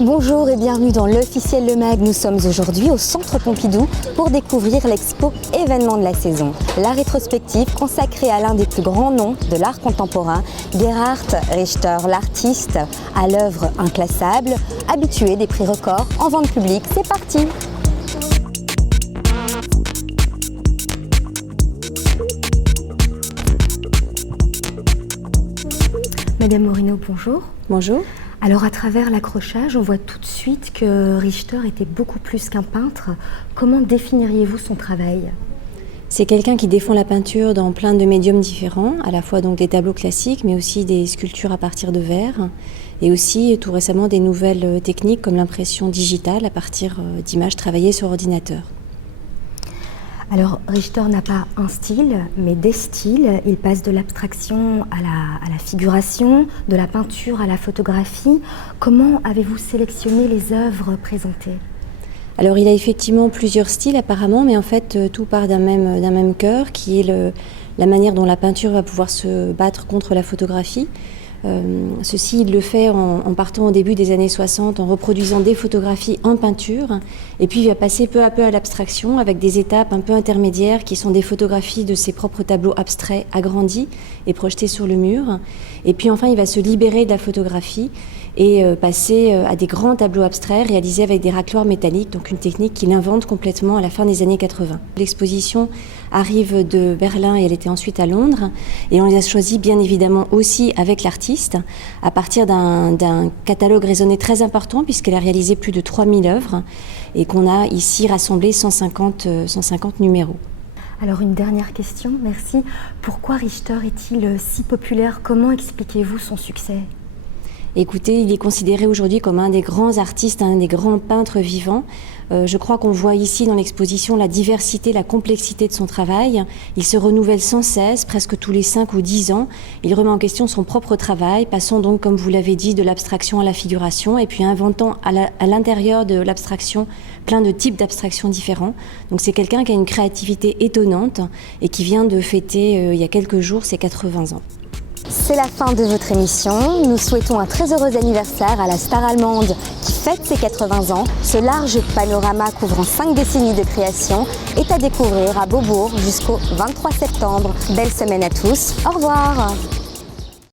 Bonjour et bienvenue dans l'Officiel Le Mag. Nous sommes aujourd'hui au Centre Pompidou pour découvrir l'expo événement de la saison. La rétrospective consacrée à l'un des plus grands noms de l'art contemporain, Gerhard Richter, l'artiste à l'œuvre inclassable, habitué des prix records en vente publique. C'est parti! Madame Morino, bonjour. Bonjour. Alors à travers l'accrochage, on voit tout de suite que Richter était beaucoup plus qu'un peintre. Comment définiriez-vous son travail ? C'est quelqu'un qui défend la peinture dans plein de médiums différents, à la fois donc des tableaux classiques, mais aussi des sculptures à partir de verre, et aussi tout récemment des nouvelles techniques comme l'impression digitale à partir d'images travaillées sur ordinateur. Alors Richter n'a pas un style, mais des styles. Il passe de l'abstraction à la figuration, de la peinture à la photographie. Comment avez-vous sélectionné les œuvres présentées ? Alors il a effectivement plusieurs styles apparemment, mais en fait tout part d'un même cœur, qui est la manière dont la peinture va pouvoir se battre contre la photographie. Ceci, il le fait en partant au début des années 60, en reproduisant des photographies en peinture, et puis il va passer peu à peu à l'abstraction avec des étapes un peu intermédiaires qui sont des photographies de ses propres tableaux abstraits agrandis et projetés sur le mur. Et puis enfin, il va se libérer de la photographie et passer à des grands tableaux abstraits réalisés avec des racloirs métalliques, donc une technique qu'il invente complètement à la fin des années 80. L'exposition arrive de Berlin et elle était ensuite à Londres, et on les a choisis bien évidemment aussi avec l'artiste à partir d'un catalogue raisonné très important, puisqu'elle a réalisé plus de 3000 œuvres et qu'on a ici rassemblé 150 numéros. Alors une dernière question, merci. Pourquoi Richter est-il si populaire ? Comment expliquez-vous son succès ? Écoutez, il est considéré aujourd'hui comme un des grands artistes, un des grands peintres vivants. Je crois qu'on voit ici dans l'exposition la diversité, la complexité de son travail. Il se renouvelle sans cesse, presque tous les 5 ou 10 ans. Il remet en question son propre travail, passant donc, comme vous l'avez dit, de l'abstraction à la figuration, et puis inventant à l'intérieur de l'abstraction plein de types d'abstractions différents. Donc c'est quelqu'un qui a une créativité étonnante et qui vient de fêter il y a quelques jours ses 80 ans. C'est la fin de votre émission. Nous souhaitons un très heureux anniversaire à la star allemande qui fête ses 80 ans. Ce large panorama couvrant 5 décennies de création est à découvrir à Beaubourg jusqu'au 23 septembre. Belle semaine à tous. Au revoir.